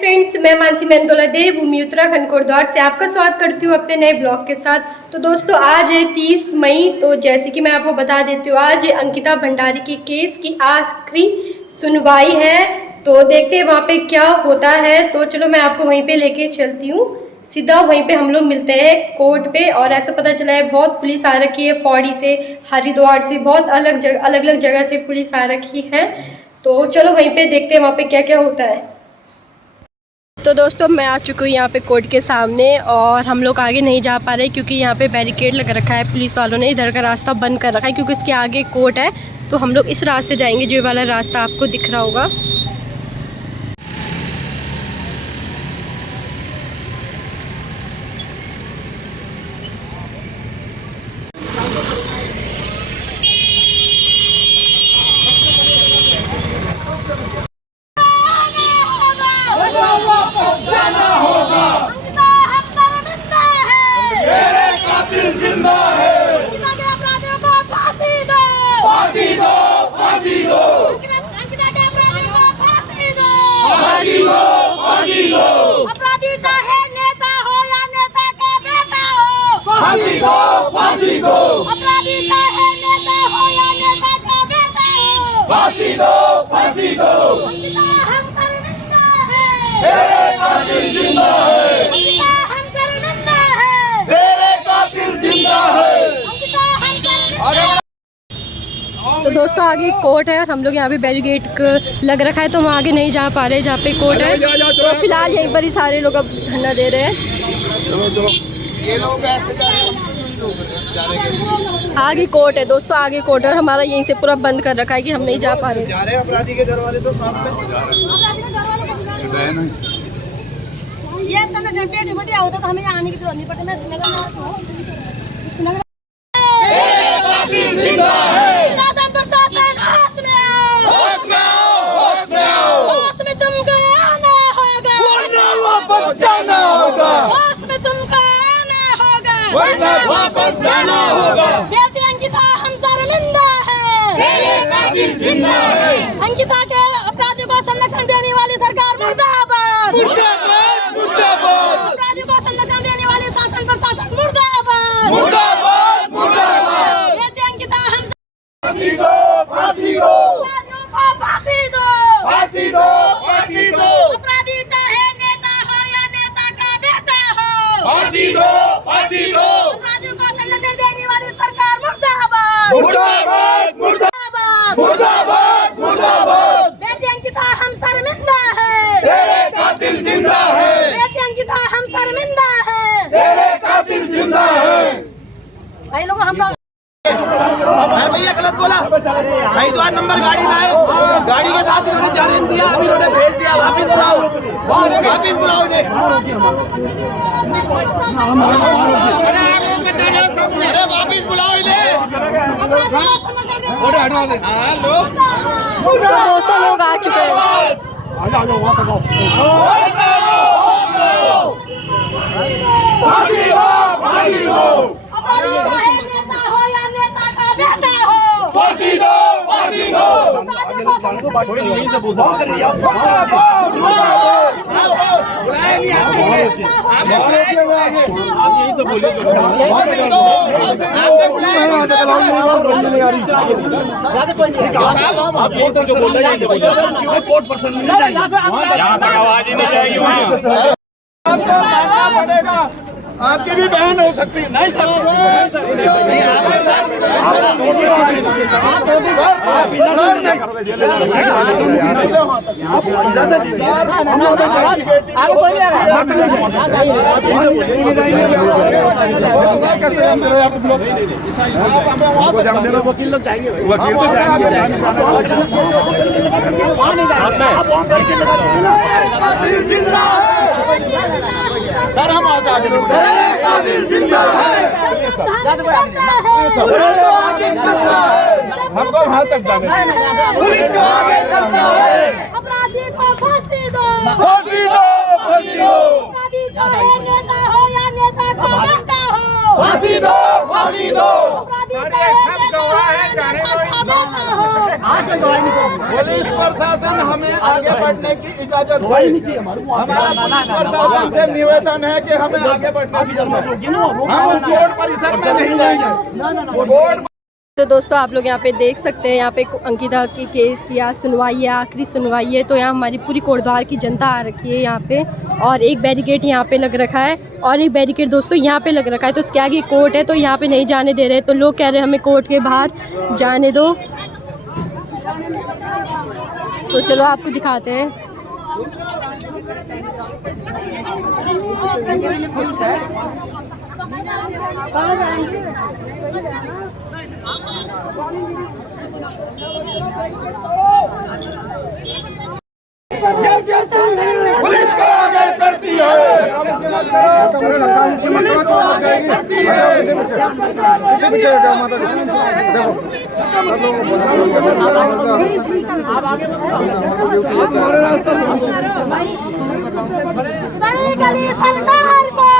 Friends, मैं मानसी मेंदोला देव भूमि उत्तराखंड कोटद्वार से आपका स्वागत करती हूँ अपने नए ब्लॉग के साथ। तो दोस्तों, आज है 30 मई। तो जैसे कि मैं आपको बता देती हूँ, आज अंकिता भंडारी के केस की आखिरी सुनवाई है। तो देखते हैं वहाँ पे क्या होता है। तो चलो मैं आपको वहीं पे लेके चलती हूँ, सीधा वहीं पे हम लोग मिलते हैं कोर्ट पे। और ऐसा पता चला है बहुत पुलिस आ रखी है, पौड़ी से, हरिद्वार से, बहुत अलग अलग जगह से पुलिस आ रखी है। तो चलो वहीं पे देखते हैं वहाँ पे क्या क्या होता है। तो दोस्तों, मैं आ चुकी हूँ यहाँ पे कोर्ट के सामने, और हम लोग आगे नहीं जा पा रहे क्योंकि यहाँ पे बैरिकेड लग रखा है। पुलिस वालों ने इधर का रास्ता बंद कर रखा है क्योंकि इसके आगे कोर्ट है। तो हम लोग इस रास्ते जाएंगे, जो वाला रास्ता आपको दिख रहा होगा। अपराधी चाहे नेता हो या नेता का बेटा हो, फांसी दो, फांसी दो। अपराधी चाहे नेता हो या नेता का बेटा हो, फांसी दो, फांसी दो। अंकिता हम शर्मिंदा है, तेरे कातिल जिंदा है। अंकिता हम शर्मिंदा है, तेरे कातिल जिंदा है। अंकिता हम शर्मिंदा। तो दोस्तों, आगे कोर्ट है और हम लोग यहाँ पे बैरिकेड लग रखा है, तो हम आगे नहीं जा पा रहे जहाँ पे कोर्ट है। तो फिलहाल यहीं पर ही सारे लोग अब धरना दे रहे हैं। ये लोग आगे कोर्ट है दोस्तों, आगे कोर्ट है और हमारा यहीं से पूरा बंद कर रखा है कि हम नहीं जा पा रहे। जा रहे हैं अपराधी के घर वाले तो साथ में ये संरक्षण पेट को दिया होता तो हमें आने की जरूरत नहीं पड़ती। मैं शासन प्रशासन होश में आओ, होश में आओ, होश में आओ। होश में तुमको आना होगा, वरना वापस जाना होगा। होश में तुमको आना होगा, वरना वापस जाना होगा। बेटी अंकिता हम शर्मिंदा है, तेरे कातिल जिंदा है। अंकिता के अपराधियों को संरक्षण देने वाली सरकार मुर्दाबाद, मुर्दाबाद, मुर्दाबाद। अपराधियों को संरक्षण देने वाली शासन प्रशासन मुर्दाबाद, मुर्दाबाद, मुर्दाबाद। बेटी अंकिता हम फांसी दो, फांसी दो। फांसी दो, फांसी दो, फांसी दो। अपराधी चाहे नेता हो या नेता का बेटा हो, फांसी दो, फांसी दो। अपराधियों को संरक्षण देने वाली सरकार मुर्दाबाद, मुर्दाबाद, मुर्दाबाद, मुर्दाबाद, मुर्दाबाद। बेटी अंकिता हम शर्मिंदा है, तेरे कातिल जिंदा है। बेटी अंकिता हम शर्मिंदा है, तेरे कातिल जिंदा है। भाई लोगों, हम लोग भैया गलत बोला। हरिद्वार नंबर गाड़ी में आए, गाड़ी के साथ इन्होंने जाने नहीं दिया, अभी इन्होंने भेज दिया। वापिस बुलाओ, वापिस बुलाओ इन्हें। अरे वापिस बुलाओ इन्हें। तो दोस्तों, लोग आ चुके हैं। फांसी दो, फांसी दो। आप यही सब बोलिए। कोर्ट पर्सन यहाँ तक आवाज ही नहीं जाएगी। वहाँ आपकी भी बहन हो सकती है। नहीं सर, वकील लोग जाएंगे, वकील तो जाएंगे। सर हम आज आगे हमको वहाँ तक जाने पुलिस को आगे करता है। अपराधी को फांसी दो, फांसी दो, फांसी दो। अपराधी चाहे नेता हो या नेता का बेटा हो, फांसी दो, फांसी दो। अपराधी चाहे पुलिस प्रशासन हमें आगे बढ़ने की इजाजत दे। हमारा पुलिस प्रशासन से निवेदन है कि हमें आगे बढ़ने की इजाजत दे। हम उस कोर्ट परिसर में नहीं जाएंगे। कोर्ट तो दोस्तों आप लोग यहाँ पे देख सकते हैं, यहाँ पे अंकिता की केस की आज सुनवाई है, आखिरी सुनवाई है। तो यहाँ हमारी पूरी कोटद्वार की जनता आ रखी है यहाँ पे, और एक बैरिकेड यहाँ पे लग रखा है और एक बैरिकेड दोस्तों यहाँ पे लग रखा है। तो इसके आगे कोर्ट है तो यहाँ पे नहीं जाने दे रहे। तो लोग कह रहे हैं हमें कोर्ट के बाहर जाने दो। तो चलो आपको दिखाते हैं। पुलिस को आगे करती है। सही गली सरकार को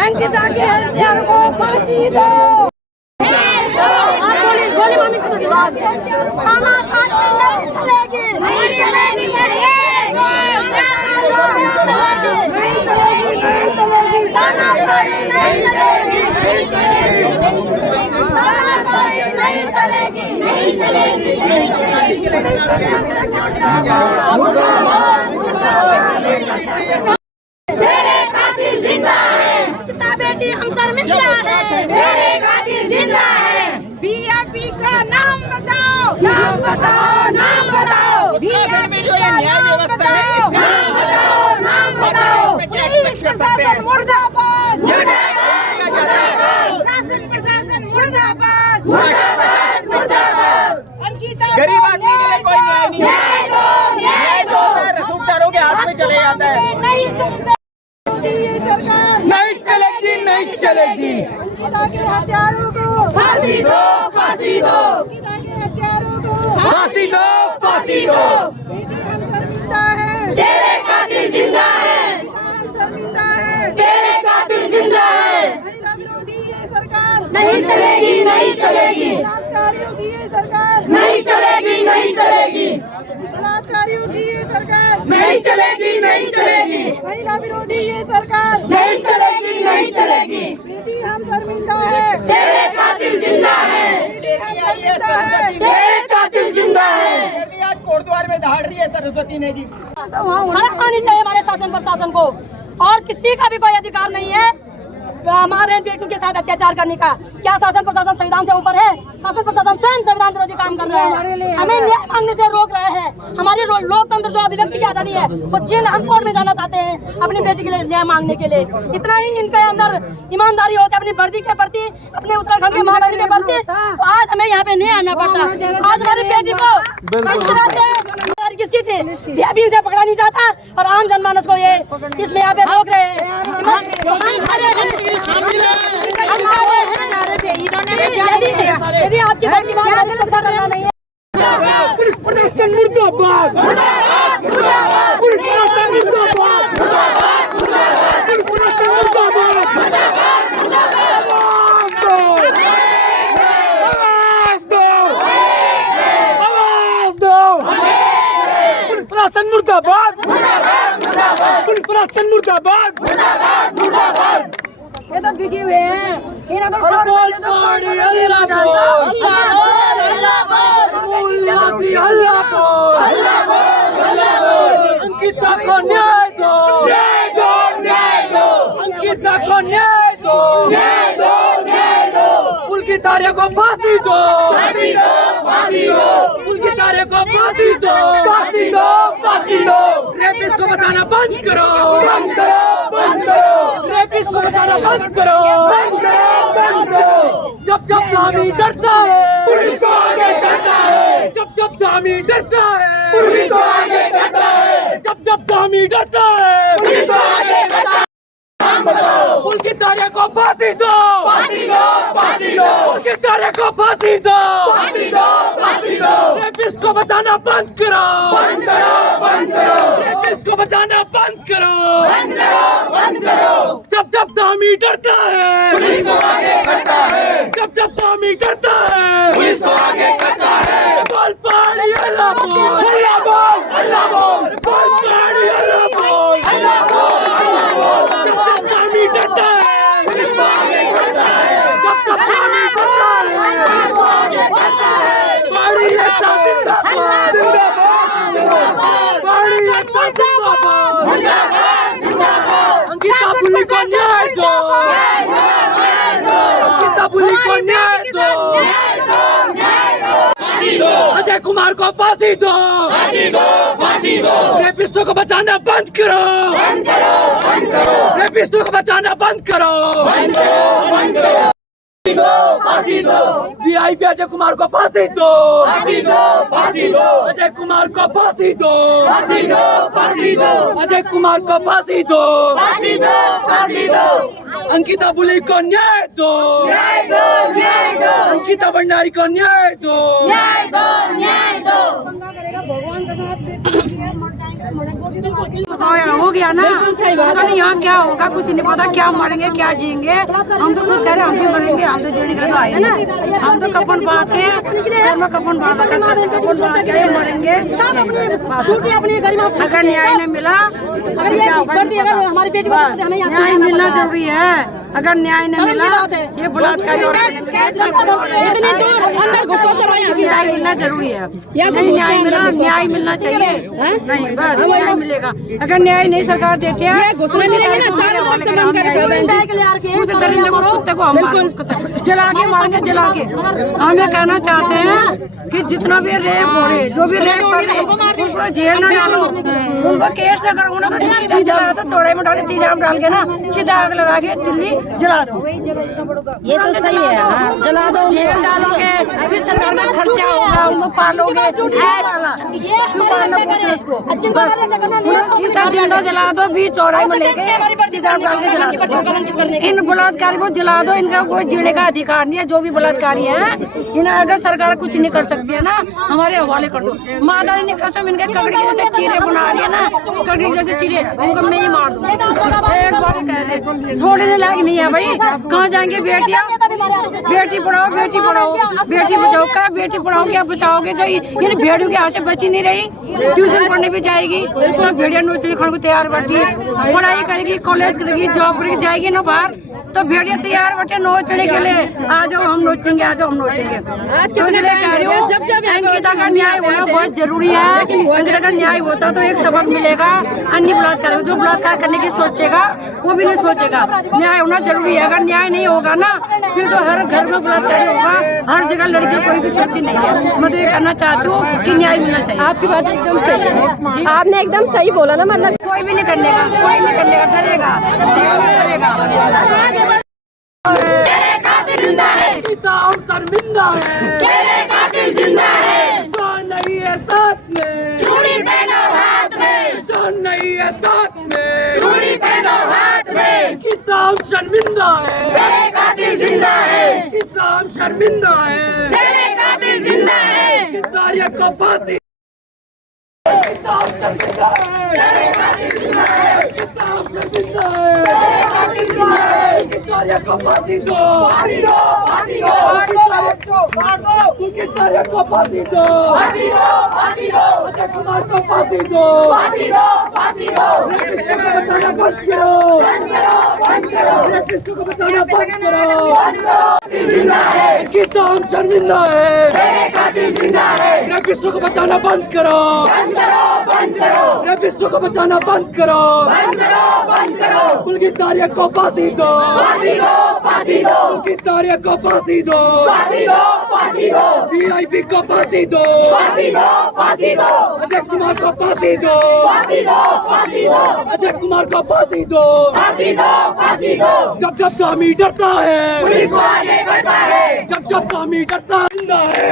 अंकिता के हत्यारों को फांसी दो। गोली मारने की तो बात है। खाना खाते नहीं चलेगी, नहीं चलेगी, खाना खाई नहीं चलेगी, नहीं चलेगी, खाना खाई नहीं चलेगी, नहीं चलेगी, नहीं चलेगी। तेरे कातिल जिंदा है, बेटी हम शर्मिंदा है, तेरे कातिल जिंदा है। बीएपी का नाम बताओ, नाम बताओ, नाम बताओ। बीएपी का नाम बताओ, नाम बताओ, नाम बताओ। पुलिस प्रशासन मुर्दाबाद, मुर्दाबाद, शासन प्रशासन मुर्दाबाद, मुर्दाबाद, मुर्दाबाद। अंकिता गरीब आदमी के लिए कोई न्याय नहीं है। न्याय दो, न्याय दो। रसूखदारों के हाथ में चले जाता है। नहीं तुमसे सरकार नहीं चलेगी, नहीं चलेगी। अंकिता के हत्यारों को फांसी दो, फांसी दो। अंकिता के हत्यारों को फांसी दो, फांसी दो। बेटी हम शर्मिंदा है, तेरे कातिल जिंदा है। हम शर्मिंदा है, तेरे कातिल जिंदा है। महिला विरोधी ये सरकार नहीं चलेगी, नहीं चलेगी। बलात्कारियों की ये सरकार नहीं चलेगी, नहीं चलेगी। बलात्कारियों की ये सरकार नहीं चलेगी, नहीं चलेगी। महिला विरोधी ये सरकार नहीं चलेगी, नहीं चलेगी। बेटी हम शर्मिंदा है, तेरे कातिल जिंदा है। बेटी हम शर्मिंदा है, तेरे कातिल जिंदा है। आज कोटद्वार में दहाड़ रही है सरस्वती ने जी। सड़क आनी चाहिए हमारे शासन प्रशासन को, और किसी का भी कोई अधिकार नहीं है माँ बहन बेटियों के साथ अत्याचार करने का। क्या शासन प्रशासन संविधान से ऊपर है? शासन प्रशासन स्वयं संविधान विरोधी काम कर रहा है। हमें न्याय मांगने से रोक रहे हैं। हमारी लोकतंत्र जो अभिव्यक्ति की आजादी है वो छीन, हम कोर्ट में जाना चाहते हैं अपनी बेटी के लिए न्याय मांगने के लिए। इतना ही इनके अंदर ईमानदारी होती है अपनी वर्दी के प्रति, अपने उत्तराखंड के माँ बहन के प्रति। तो आज हमें यहाँ पे नहीं आना पड़ता। आज हमारी बेटी को किस तरह से किसकी थी बेबी से पकड़ा नहीं जाता, और आम जनमानस को ये इसमें यहाँ पे रोक रहे हैं। यदि आपकी बच्ची बात रक्षा करना नहीं है। पुलिस प्रशासन मुर्दाबाद, मुर्दाबाद, मुर्दाबाद। पुलिस प्रशासन मुर्दाबाद, मुर्दाबाद, मुर्दाबाद। पुलिस प्रशासन मुर्दाबाद, मुर्दाबाद, मुर्दाबाद। आवाज दो, आवाज दो। पुलिस प्रशासन मुर्दाबाद, मुर्दाबाद, मुर्दाबाद। पुलिस प्रशासन मुर्दाबाद, मुर्दाबाद, मुर्दाबाद। ये तो बिकी हुए हैं। इन्हें तो बोल पाड़ी अल्लाह बोल, अल्लाह बोल, अल्लाह बोल। बोल निवासी अल्लाह बोल, अल्लाह बोल, अल्लाह बोल। अंकिता को न्याय दो, न्याय दो, न्याय दो। अंकिता को न्याय दो, न्याय दो, न्याय दो। पुल की तारे को फांसी दो, फांसी दो, फांसी दो। पुल की तारे को फांसी दो, फांसी दो, फांसी दो। रेपिस्ट को बताना बंद करो, बंद करो, बंद करो। रेपिस्ट को बताना बंद करो, बंद करो, बंद करो। जब जब धामी डरता है पुलिस को आगे करता है, जब जब धामी डरता है पुलिस को आगे करता है, जब जब धामी डरता है पुलिस को आगे करता है। पुल की तारे को फांसी दो, फांसी दो, फांसी दो। पुल की तारे को फांसी दो, फांसी दो, फांसी दो। रेपिस्ट को बचाना बंद करो, बंद करो, बंद करो। रेपिस्ट को बचाना बंद करो, बंद करो, बंद करो। जब जब धामी डरता है पुलिस को आगे करता है, जब जब धामी डरता है पुलिस को आगे करता है। कुमार को फांसी दो, फांसी दो। रेपिस्टों को बचाना बंद करो, रेपिस्टों को बचाना बंद करो। फांसी दो। वीआईपी अजय कुमार को फांसी दो, फांसी दो। अजय कुमार को फांसी दो, फांसी दो। अजय कुमार को फांसी दो, फांसी दो। अंकिता बुले को न्याय दो, अंकिता भंडारी को न्याय दो। हो गया ना, पता नहीं यहाँ क्या होगा, कुछ नहीं पता, क्या मरेंगे क्या जिएंगे। हम तो खुद कह रहे हम भी मरेंगे, हम तो जोड़ी कर आए हैं। हम तो कफन बांध के कफन बांध के मरेंगे। अगर न्याय नहीं मिला, न्याय मिलना जरूरी है। अगर न्याय नहीं मिला, ये बलात्कारी और न्याय मिलना जरूरी है। नहीं न्याय मिला, न्याय मिलना चाहिए। नहीं बस न्याय मिलेगा। अगर न्याय नहीं सरकार देती है, कुत्ते को हम जला के मारेंगे, जला के। हम ये कहना चाहते हैं कि जितना भी रेप हो रहे, जो भी रेप कर रहे, उनको जेल न डालो, उनको केस न करो, उन्हें तो सीधा जला दो, चौड़ाई में डाले, तेजाब डाल के ना सीधा आग लगा के दिल्ली जला दो। ये तो सही है, जला दो, जेल डालोगे, फिर सरकार का खर्चा होगा, उनको पालोगे, सीधा जिंदा जला दो, बीच चौड़ाई में लेके तेजाब डाल के जला दो। इन बलात्कारी को जला दो, इनका कोई जीने का अधिकार नहीं है। जो भी बलात्कारी है, इन्हें अगर सरकार कुछ नहीं कर सकती है ना, हमारे हवाले कर दो। माता ने कसम, इनके ककड़ी जैसे चीरे बना रही है ना, ककड़ी जैसे चीरे, इनको मैं ही मार दूँ। एक बार कह रहे, छोड़ने लायक नहीं है भाई। कहाँ जाएंगे बेटियाँ? बेटी पढ़ाओ, बेटी पढ़ाओ, बेटी बचाओ। क्या बेटी पढ़ाओ, क्या बचाओगे? जो इन भेड़ियों के हाथ से बची नहीं रही, ट्यूशन पढ़ने भी जाएगी तो भेड़िया नोचने खाने को तैयार बैठी, पढ़ाई करेगी, कॉलेज करेगी, जॉब करेगी, जाएगी ना बाहर, तो भेड़िया तैयार बैठे नोचने के लिए। आ जाओ हम नोचेंगे, आ जाओ हम नोचेंगे। अंकिता का न्याय होना बहुत जरूरी है। अंकिता का न्याय होता तो एक सबक मिलेगा। अन्य बलात्कार, जो बलात्कार करने की सोचेगा वो भी नहीं सोचेगा। न्याय होना जरूरी है। अगर न्याय नहीं होगा ना, फिर तो हर घर में बलात्कार होगा, हर जगह लड़कियों कोई भी सोची नहीं है। मैं तो ये कहना चाहती हूँ कि न्याय मिलना चाहिए। आपकी बात एकदम सही है, आपने एकदम सही बोला ना, मतलब कोई भी नहीं करने का, कोई नहीं करने का, डरेगा। हम शर्मिंदा है, जो नहीं है साथ में, चूड़ी पहनो हाथ में, जो नहीं है साथ में, चूड़ी पहनो हाथ में। किताब शर्मिंदा है, तेरे कातिल जिंदा है, किताब शर्मिंदा है, तेरे कातिल जिंदा है। कितारिया को फांसी, किताब शर्मिंदा है, किताब शर्मिंदा है, कितारिया को फांसी दो, कितारिया को फांसी दो, अजय कुमार को फांसी दो, बचाना बंद करो, रेपिस्टों को बचाना बंद करो। किताब शर्मिंदा है, रेपिस्टों को बचाना बंद करो, रेपिस्टों को बचाना बंद करो, पुलकितारिया को फांसी दो, पुलकितारिया को फांसी दो, वीआईपी को फांसी दो, अजय कुमार को फांसी दो, अजय कुमार को फांसी दो। जब जब दामी डरता है, जब जब दामी डरता है,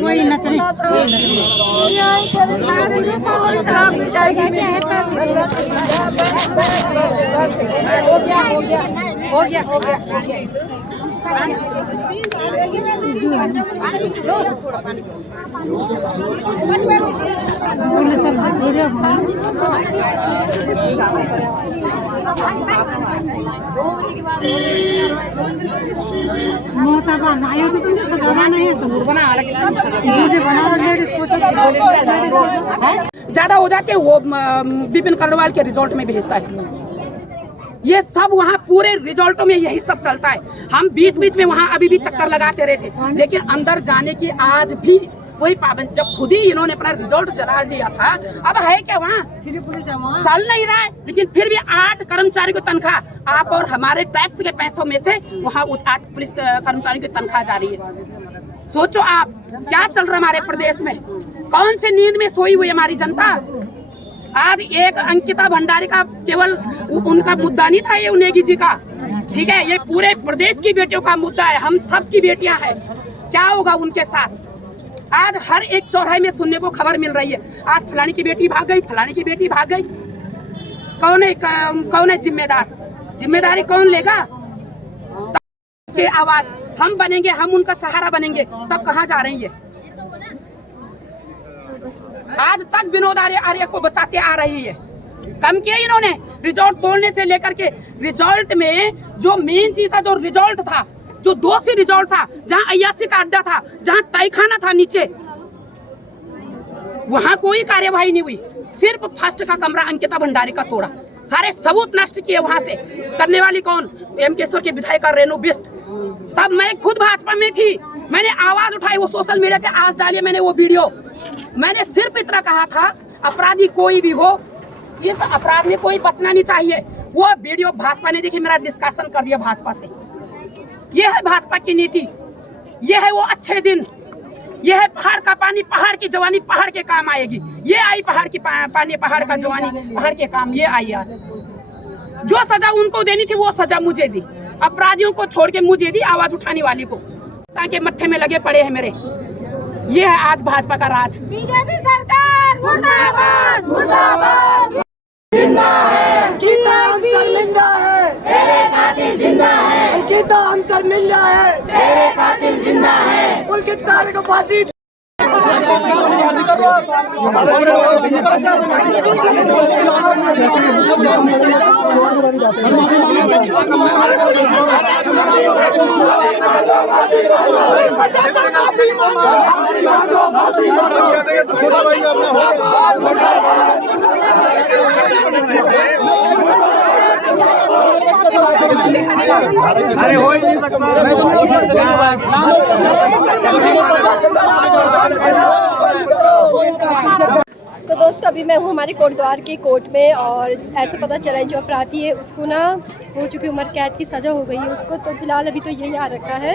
कोई न चले, हो गया। ज्यादा हो जाके वो विपिन करनवाल के रिजॉर्ट में भेजता है। ये सब वहाँ पूरे रिजॉर्टों में यही सब चलता है। हम बीच बीच में वहाँ अभी भी चक्कर लगाते रहते, लेकिन अंदर जाने की आज भी वही पाबंद। जब खुद ही इन्होंने अपना रिजॉर्ट जला दिया था, अब है क्या वहाँ? चल नहीं रहा है। लेकिन फिर भी 8 कर्मचारी को तनख्वाह आप और हमारे टैक्स के पैसों में से वहाँ 8 पुलिस कर्मचारियों की तनख्वाह जा रही है। सोचो आप क्या चल रहा है हमारे प्रदेश में। कौन सी नींद में सोई हुई हमारी जनता? आज एक अंकिता भंडारी का केवल उनका मुद्दा नहीं था, ये नेगी जी का, ठीक है, ये पूरे प्रदेश की बेटियों का मुद्दा है। हम सब की बेटियां हैं। क्या होगा उनके साथ? आज हर एक चौराहे में सुनने को खबर मिल रही है, आज फलानी की बेटी भाग गई, फलानी की बेटी भाग गई। कौन है जिम्मेदार? जिम्मेदारी कौन लेगा? के आवाज हम बनेंगे, हम उनका सहारा बनेंगे, तब कहाँ जा रही है? आज तक विनोद आर्य को बचाते आ रही है। कम किया इन्होंने रिजॉर्ट तोड़ने से लेकर के। रिजॉर्ट में जो मेन चीज था, जो रिजॉर्ट था, जो दोषी रिजॉर्ट था, जहां अय्यासी का अड्डा था, जहां तयखाना था नीचे, वहां कोई कार्यवाही नहीं हुई। सिर्फ फर्स्ट का कमरा अंकिता भंडारी का तोड़ा, सारे सबूत नष्ट किए। वहां से करने वाली कौन? एमकेश्वर के विधायक रेणु बिष्ट। तब मैं खुद भाजपा में थी, मैंने आवाज उठाई, वो सोशल मीडिया पे आज डाली मैंने वो वीडियो। मैंने सिर्फ इतना कहा था, अपराधी कोई भी हो, इस अपराध में कोई बचना नहीं चाहिए। वो वीडियो भाजपा ने देखी, मेरा निष्कासन कर दिया भाजपा से। ये है भाजपा की नीति, ये है वो अच्छे दिन, ये है पहाड़ का पानी, पहाड़ की जवानी पहाड़ के काम आएगी। ये आई पहाड़ की पानी, पहाड़ का जवानी पहाड़ के काम, ये आई आज। जो सजा उनको देनी थी वो सजा मुझे दी, अपराधियों को छोड़ के मुझे दी, आवाज उठाने वाली को, ताकि मत्थे में लगे पड़े हैं मेरे। ये है आज भाजपा का राज। बीजेपी सरकार मुर्दाबाद मुर्दाबाद। जिंदा है अंकिता, हम शर्मिंदा है, तेरे कातिल जिंदा है। अंकिता हम शर्मिंदा है, तेरे कातिल जिंदा है। पुलकित तारे को फांसी। अरे हो ही नहीं सकता। तो दोस्तों अभी मैं हूँ हमारे कोटद्वार के कोर्ट में, और ऐसे पता चला है जो अपराधी है उसको ना हो चुकी उम्र कैद की सज़ा हो गई है उसको। तो फिलहाल अभी तो यही आ रखा है।